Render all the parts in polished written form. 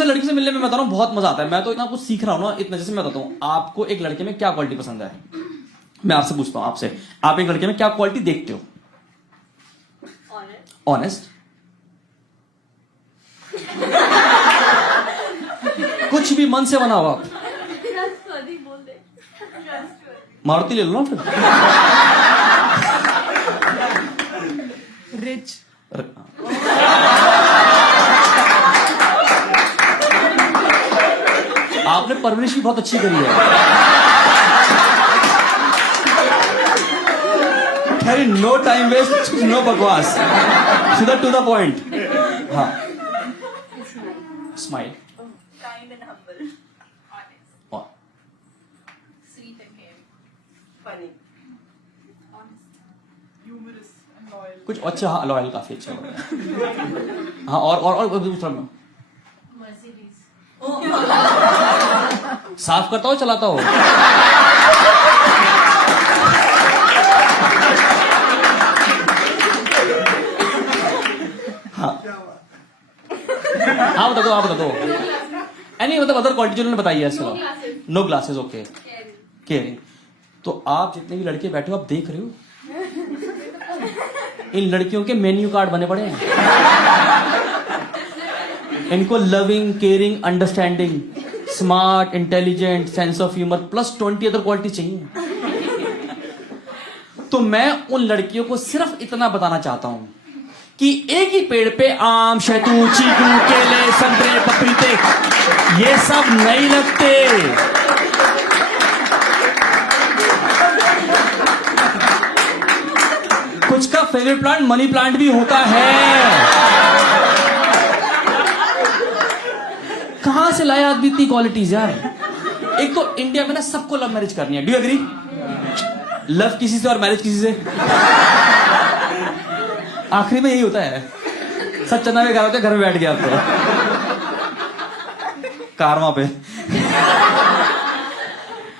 जैसे लड़की से मिलने में बता रहा हूँ बहुत मजा आता है। मैं तो इतना कुछ सीख रहा हूँ ना, इतना। जैसे मैं बताता हूँ आपको एक लड़के में क्या क्वालिटी पसंद है। मैं आपसे पूछता हूँ, आपसे आप एक लड़के में क्या क्वालिटी देखते हो? ऑनेस्ट। कुछ भी मन से बना हो आप। मारुति ले लो ना फिर। रिच। आपने परवरिश भी बहुत अच्छी करी है। खैर, नो टाइम वेस्ट, नो बकवास, सीधा टू द पॉइंट। हाँ, smile, Kind and humble. Honest. Sweet and caring. Funny. Honest. Humorous and loyal. कुछ अच्छा। हाँ, लॉयल काफी अच्छा लग रहा है। हाँ, और दूसरा में Mercedes. साफ करता हो चलाता हो? हाँ, हाँ बता दो, आप बता दो। नहीं, मतलब अदर क्वालिटी जो उन्होंने बताई है इसके अलावा। No glasses, okay. केयरिंग। तो आप जितने भी लड़के बैठे हो, आप देख रहे हो इन लड़कियों के मेन्यू कार्ड बने पड़े हैं। इनको loving, caring, understanding, smart, intelligent, sense of humour plus 20 other quality चाहिए। तो मैं उन लड़कियों को सिर्फ इतना बताना चाहता हूं कि एक ही पेड़ पे आम, शहतूत, चीकू, केले, संतरे, पपीते ये सब नहीं लगते। कुछ का फेवरेट प्लांट मनी प्लांट भी होता है। कहां से लाया आदमी इतनी क्वालिटीज यार? एक तो इंडिया में ना सबको लव मैरिज करनी है। Do you agree? लव किसी से और मैरिज किसी से, आखिरी में यही होता है। सब चंदा में होते घर में बैठ गया तो कारवा पे।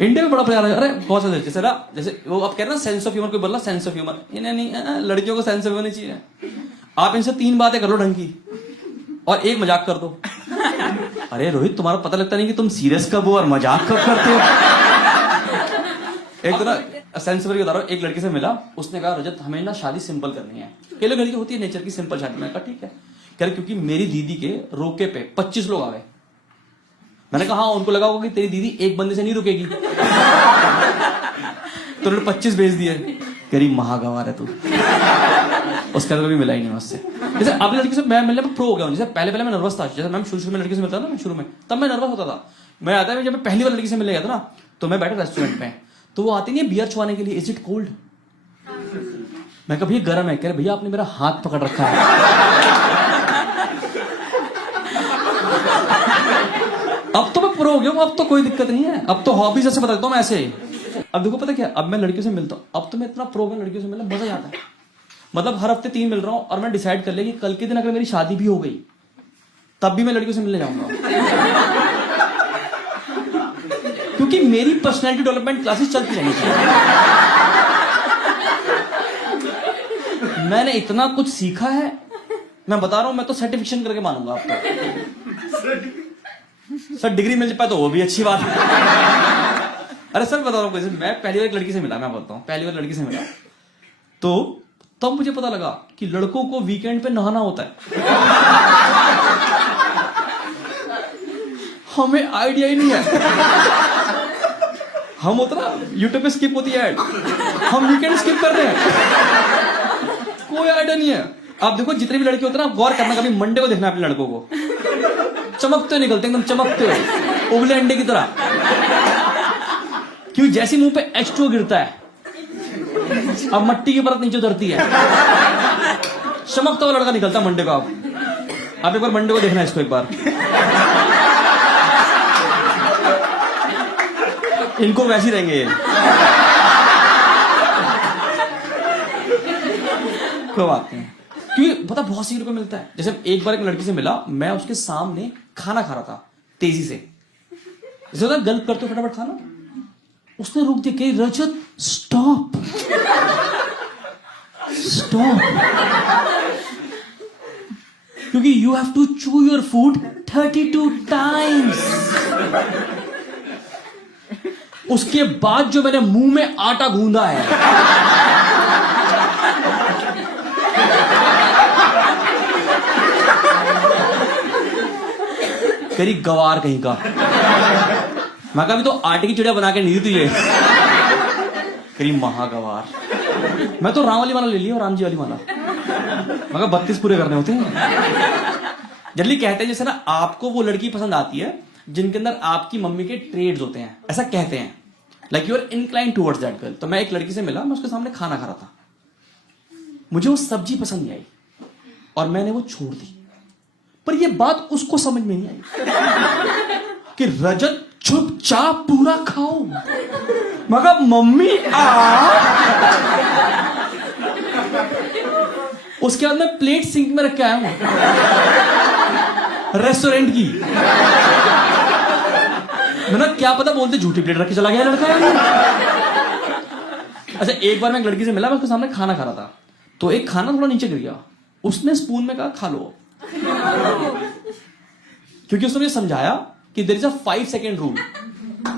इंडिया में बड़ा प्यार है। अरे बहुत सारे जैसे ना, जैसे वो आप कह रहे हैं ना सेंस ऑफ ह्यूमर, कोई बोला सेंस ऑफ ह्यूमर, इन्हें नहीं, लड़कियों को सेंस ऑफ ह्यूमर नहीं चाहिए। आप इनसे 3 बातें कर लो ढंग की और एक मजाक कर दो। अरे रोहित, तुम्हारा पता लगता नहीं कि तुम सीरियस कब हो और मजाक कब करते हो। एक तो ना सेंस ऑफ बता रहा हूँ, एक लड़की से मिला, उसने कहा रजत हमें ना शादी सिंपल करनी है। कई लोग लड़की होती है नेचर की सिंपल शादी। मैंने कहा ठीक है। कह रहे क्योंकि मेरी दीदी के रोके पे 25 लोग आ गए। मैंने कहा हाँ, उनको लगा होगा कि तेरी दीदी एक बंदे से नहीं रुकेगी, तो उन्होंने 25 भेज दिए। कह रही महागवार है तू। उसके बाद कभी मिला ही नहीं मुझसे। जैसे आपने लड़की से मैं मिलने में प्रो हो गया हूँ। जैसे पहले मैं नर्वस था, जैसे मैं शुरू में लड़की से मिलता था ना, शुरू में तब मैं नर्वस होता था। मैं आता है जब मैं पहली बार लड़की से मिलने गया था ना, तो मैं बैठा रेस्टोरेंट में, तो वो आती नहीं है बियर छुआने के लिए, इज इट कोल्ड? मैं कहा भैया गर्म है। कह रहे भैया आपने मेरा हाथ पकड़ रखा है। अब तो मैं प्रो हो गया हूं, अब तो कोई दिक्कत नहीं है। अब तो हॉबी जैसे बताता हूं मैं ऐसे। अब देखो पता क्या, अब मैं लड़कियों से मिलता हूं, अब तो मैं इतना प्रो हूं लड़कियों से मिलना, मजा आता है। मतलब हर हफ्ते 3 मिल रहा हूं और मैं डिसाइड कर लिया कि कल के दिन अगर मेरी शादी भी हो गई तब भी मैं लड़कियों से मिलने जाऊंगा। क्योंकि मेरी पर्सनैलिटी डेवलपमेंट क्लासेस चलती रहनी चाहिए। मैंने इतना कुछ सीखा है, मैं बता रहा हूं, मैं तो सर्टिफिकेशन करके मानूंगा आपको। सर डिग्री मिल पाए तो वो भी अच्छी बात है। अरे सर बता रहा हूँ, मैं पहली बार एक लड़की से मिला, मैं बोलता हूँ पहली बार लड़की से मिला तो तब मुझे पता लगा कि लड़कों को वीकेंड पे नहाना होता है। हमें आइडिया ही नहीं है। हम उतना यूट्यूब पे स्किप होती है ऐड, हम वीकेंड स्किप कर रहे हैं, कोई आइडिया नहीं है। आप देखो जितने भी लड़के होते हैं ना, गौर करना, कभी मंडे को देखना अपने लड़कों को, चमकते निकलते एकदम चमकते हो, उबले अंडे की तरह। क्यों? जैसे मुंह पे H2O गिरता है, अब मट्टी की परत नीचे उतरती है, चमकता हुआ लड़का निकलता मंडे को। आप एक बार मंडे को देखना इसको एक बार। इनको वैसे ही रहेंगे ये। कोई बात नहीं, क्योंकि पता बहुत सीखने को मिलता है। जैसे एक बार एक लड़की से मिला, मैं उसके सामने खाना खा रहा था तेजी से, जैसे होता गल्प करते हो फटाफट खाना, उसने रुक दिया कि रजत स्टॉप स्टॉप। क्योंकि you have to chew your food 32 times. उसके बाद जो मैंने मुंह में आटा गूंदा है, करी गवार कहीं का। मैं कहा, अभी तो आटे की चिड़िया बना के नहीं दी तुझे। करी महागवार। मैं तो राम वाली माला ले ली और राम जी वाली माला। मैं कहा 32 पूरे करने होते हैं। जल्दी कहते हैं जैसे ना, आपको वो लड़की पसंद आती है जिनके अंदर आपकी मम्मी के ट्रेड्स होते हैं, ऐसा कहते हैं। Like you are incline towards that girl. तो मैं एक लड़की से मिला, मैं उसके सामने खाना खा रहा था, मुझे वो सब्जी पसंद नहीं आई और मैंने वो छोड़ दी। पर ये बात उसको समझ में नहीं आई कि रजत चुपचाप पूरा खाओ। मैं कहा, मम्मी उसके बाद मैं प्लेट सिंक में रख के आया हूं रेस्टोरेंट की। मैंने क्या पता, बोलते झूठी प्लेट रख के चला गया लड़का है। अच्छा, एक बार मैं एक लड़की से मिला, मैं उसके सामने खाना खा रहा था, तो एक खाना थोड़ा नीचे गिर गया, उसने स्पून में कहा खा लो। क्योंकि उसने मुझे समझाया कि there is a 5 second rule.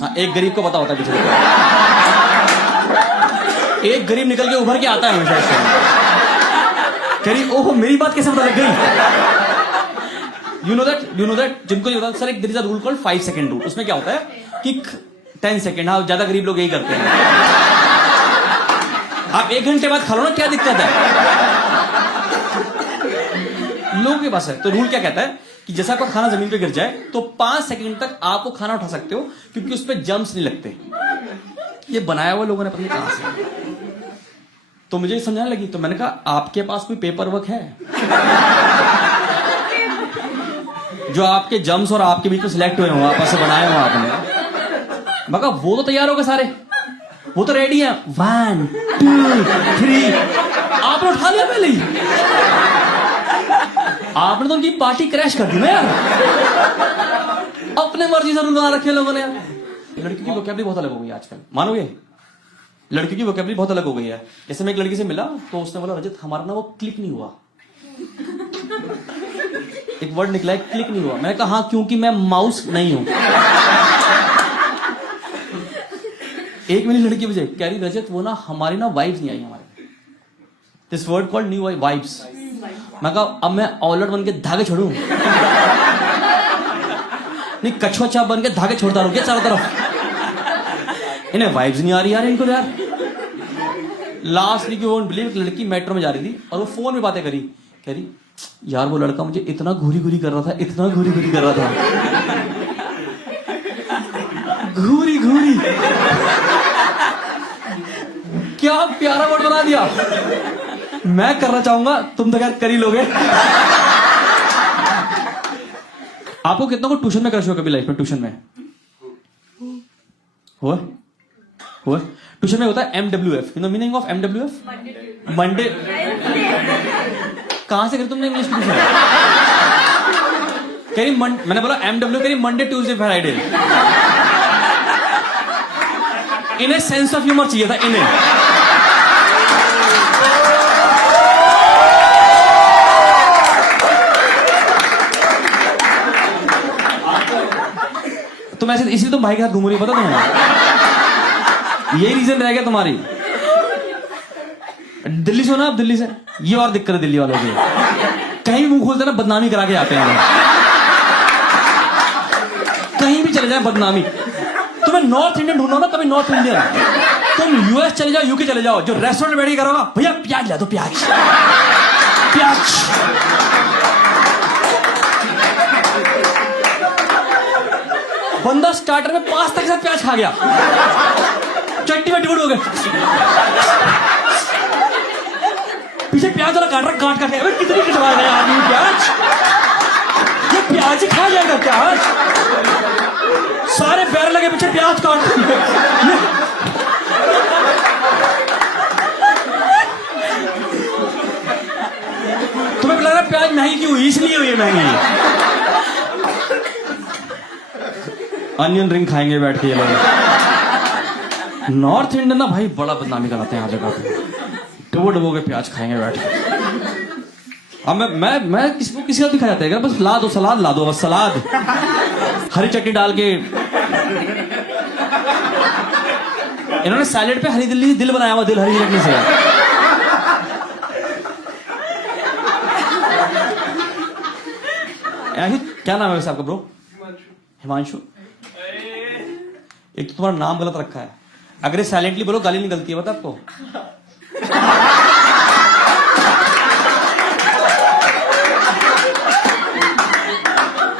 हाँ, एक गरीब को पता होता है पीछे। एक गरीब निकल के उभर के आता है हमेशा। कह रही, ओहो मेरी बात कैसे पता लग गई? यू नो दैट जिनको नहीं पता, सर एक there is a rule called 5 second rule. उसमें क्या होता है कि 10 सेकंड, हाँ ज्यादा गरीब लोग यही करते हैं। आप 1 घंटे बाद खा लो ना, क्या दिक्कत है? लोगों के पास है। तो रूल क्या कहता है कि जैसा आपका खाना जमीन पे गिर जाए तो 5 सेकंड तक आप वो खाना उठा सकते हो, क्योंकि उस पर जम्स नहीं लगते। ये बनाया हुआ लोगों ने पता नहीं कहां से। तो मुझे समझाने लगी, तो मैंने कहा, आपके पास कोई पेपर वर्क है जो आपके जम्स और आपके बीच में सिलेक्ट हुए हो, आपस से बनाए हो आपने? मैं कहा, वो तो तैयार हो गए सारे, वो तो रेडी है। 1 2 3 आपने उठा लिया पहले ही। आपने तो उनकी पार्टी क्रैश कर दी ना यार। अपने मर्जी से रूल बना रखे लोगों ने यार। लड़की की वोकैबुलरी बहुत अलग हो गई आजकल, मानोगे? लड़की की वोकैबुलरी बहुत अलग हो गई है। जैसे मैं एक लड़की से मिला, तो उसने बोला, रजत हमारा ना वो क्लिक नहीं हुआ। एक वर्ड निकला है, क्लिक नहीं हुआ। मैंने कहा, हाँ क्योंकि मैं माउस नहीं हूं। एक मिनट लड़की मुझे कह रही, रजत वो ना हमारी ना वाइब्स नहीं आई हमारे। This word called new vibes. मैं कहा, अब मैं औलट बन के धागे छोड़ूं? नहीं, कछुआ चाप बन के धागे छोड़ता रहूं क्या चारों तरफ? इन्हें वाइब्स नहीं आ रही यार इनको यार। Last week you won't believe, लड़की मेट्रो में जा रही थी और वो फोन में बातें करी, कह रही, यार वो लड़का मुझे इतना घूरी घूरी कर रहा था, इतना घूरी घूरी कर रहा था। घूरी घूरी, क्या प्यारा वर्ड बना दिया। मैं करना चाहूंगा, तुम तो क्या कर ही लोगे। आपको कितना को ट्यूशन में क्रश हो कभी लाइफ में? ट्यूशन में हुआ? ट्यूशन में होता है MWF। You know meaning of MWF? Monday. कहां से करी तुमने इंग्लिश ट्यूशन? कह रही मैंने बोला MW, कह रही मंडे ट्यूसडे फ्राइडे। इन्हें सेंस ऑफ ह्यूमर चाहिए था इन्हें। तुम ऐसे इसलिए तुम भाई के साथ घूम रही, पता तुम्हें? यही रीजन रह गया तुम्हारी। दिल्ली से हो ना आप? दिल्ली से, ये और दिक्कत है दिल्ली वालों की। कहीं भी मुंह खोलते ना बदनामी करा के आते हैं। कहीं भी चले जाए बदनामी। तुम्हें नॉर्थ इंडियन ढूंढो ना, कभी नॉर्थ इंडियन। तुम US चले जाओ, UK चले जाओ, जो रेस्टोरेंट में बैठ के करोगा, भैया प्याज ला दो, प्याज प्याज। बंदा स्टार्टर में पास्ता के साथ प्याज खा गया, चट्टी में डिबूट हो गए। पीछे प्याज वाला काट रहा, काट काट के कितनी खिंचवा रहे हैं आदमी प्याज। ये प्याज ही खा जाएगा प्याज। सारे पैर लगे पीछे प्याज काट। तुम्हें लग रहा है प्याज महंगी क्यों हुई? इसलिए हुई है महंगी। अनियन रिंग खाएंगे बैठ के ये लोग। नॉर्थ इंडियन ना भाई बड़ा बदनामी कराते हैं हर जगह पे। डबो डबो के प्याज खाएंगे बैठ के। अब मैं किसी का भी खा जाता है, बस ला दो सलाद, ला दो बस सलाद, हरी चटनी डाल के। इन्होंने सैलेड पे हरी दिल बनाया हुआ, दिल हरी चटनी से। क्या नाम है वैसे आपका ब्रो? हिमांशु। एक तो तुम्हारा नाम गलत रखा है, अगर साइलेंटली बोलो गाली निकलती है, बता आपको।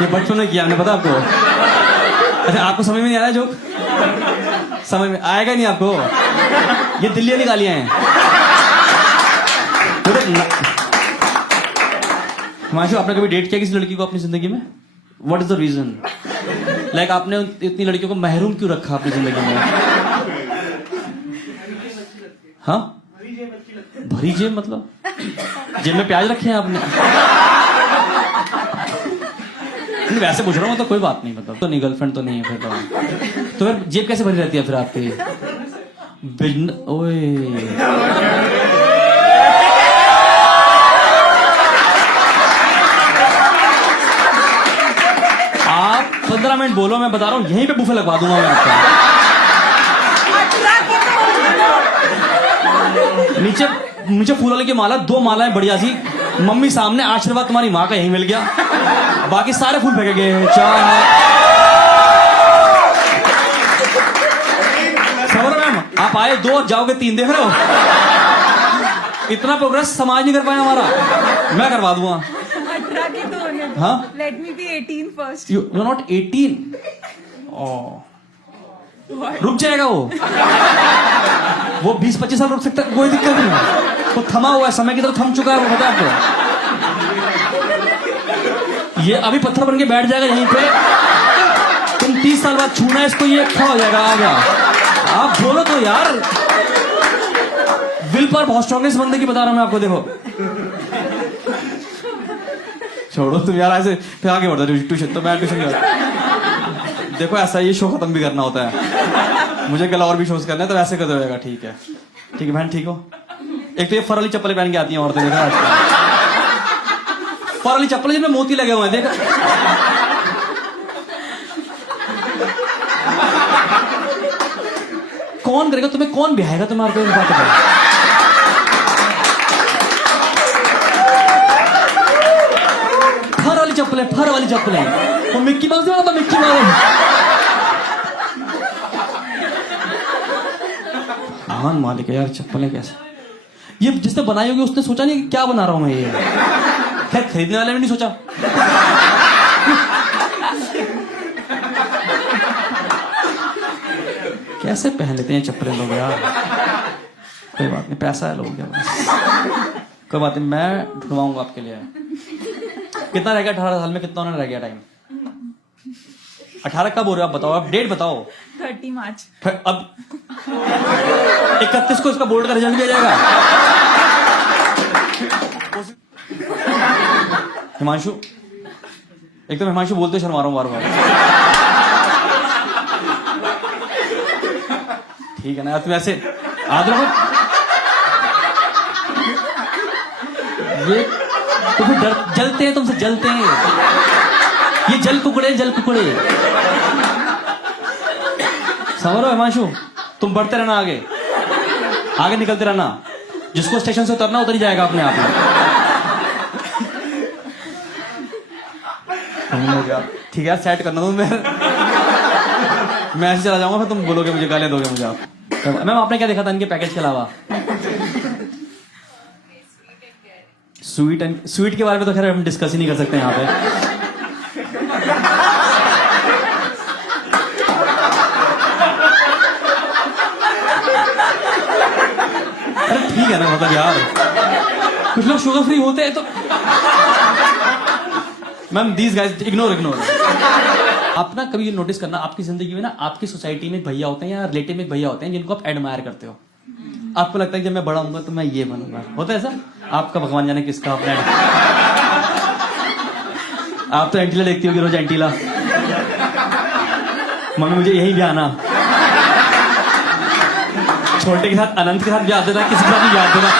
ये बच्चों ने किया, हमने पता आपको। अच्छा आपको समझ में नहीं आ रहा है जोक? समझ में आएगा नहीं आपको, ये दिल्ली वाली गालियां हैं। हिमांशु, आपने कभी डेट किया किसी लड़की को अपनी जिंदगी में? What is the reason? Like आपने इतनी लड़कियों को महरूम क्यों रखा अपनी जिंदगी में? हाँ, भरी जेब मतलब जेब में प्याज रखे हैं आपने? वैसे पूछ रहा हूँ तो कोई बात नहीं, मतलब तो नहीं, गर्लफ्रेंड तो नहीं है फिर तो फिर जेब कैसे भरी रहती है फिर आपकी? ओए आप 15 मिनट बोलो, मैं बता रहा हूँ यहीं पे बुफे लगवा दूंगा मैं आपका। नीचे नीचे फूल वाले की माला, 2 मालाएं बढ़िया सी, मम्मी सामने, आशीर्वाद तुम्हारी माँ का यहीं मिल गया, बाकी सारे फूल फेंके गए। समझ मैम, आप आए 2 और जाओगे 3, देख रहे हो? इतना प्रोग्रेस समाज नहीं कर पाया हमारा, मैं करवा दूंगा। 18 की तो होने दो। हाँ, Let me be 18 first. You are not 18। रुक जाएगा वो 20-25 साल रुक सकता है, कोई दिक्कत नहीं है। वो थमा हुआ है, समय की तरफ थम चुका है, वो पता है आपको। ये अभी पत्थर बन के बैठ जाएगा यहीं पे, तुम 30 साल बाद छूना है इसको, ये खड़ा हो जाएगा, आ गया। आप बोलो तो यार, विल पावर बहुत स्ट्रॉन्ग है इस बंदे की, बता रहा हूं मैं आपको। देखो छोड़ो तुम यार, ऐसे फिर आगे बढ़ जाओ ट्यूशन, तो मैं ट्यूशन देखो ऐसा ये शो खत्म भी करना होता है, मुझे कल और भी शोज करना है, तो वैसे कर देगा। ठीक है बहन, ठीक हो? एक तो ये फर वाली चप्पलें पहन के आती हैं औरतें, देखा आजकल फर वाली चप्पलें जिनमें मोती लगे हुए हैं, देखा? कौन करेगा तुम्हें, कौन बिहाएगा तुम्हारे को? बात है, फर वाली चप्पलें, वो मिक्की माउस नहीं होता, मिक्की माउस। महान मालिक है यार, चप्पलें कैसे ये जिसने बनाई होगी उसने सोचा नहीं कि क्या बना रहा हूं मैं ये। खैर खरीदने वाले ने नहीं सोचा। कैसे पहन लेते हैं चप्पलें लोग यार। कोई बात नहीं, पैसा है लोगों के पास, कोई बात नहीं, मैं ढूंढवाऊंगा आपके लिए। कितना रह गया 18 साल में, कितना होने रह गया टाइम? 18 कब हो रहे हो आप बताओ, आप डेट बताओ। 30 मार्च। अब 31 को इसका बोर्ड का रिजल्ट दिया जाएगा। हिमांशु, एक तो हिमांशु बोलते शर्मा रहा हूं बार बार। ठीक है ना, तुम ऐसे याद रखो, ये तो फिर जलते हैं तुमसे, जलते हैं ये, जल कुकड़े समझ रहे हो हिमांशु? तुम बढ़ते रहना, आगे निकलते रहना, जिसको स्टेशन से उतरना उतर ही जाएगा अपने आप में। ठीक है, सेट करना तुम, मैं ऐसे चला जाऊंगा, फिर तुम बोलोगे मुझे, गालियां दोगे मुझे आप। मैम आपने क्या देखा था इनके पैकेज के अलावा? स्वीट के बारे में तो खैर हम डिस्कस ही नहीं कर सकते यहाँ पे। अरे ठीक है ना, मतलब यार कुछ लोग शुगर फ्री होते हैं तो। Ma'am these guys ignore. आप ना कभी नोटिस करना, आपकी जिंदगी में ना, आपकी सोसाइटी में भैया होते हैं या रिलेटिव में भैया होते हैं जिनको आप एडमायर करते हो। आपको लगता है कि जब मैं बड़ा होऊंगा तो मैं ये बनूंगा, होता है ऐसा? आपका भगवान जाने किसका अपना। आप तो एंटीला देखती होगी रोज, एंटीला। मम्मी मुझे यही ब्याना, छोटे के साथ अनंत के साथ ब्याह देना, किसी के साथ भी ब्याह देना।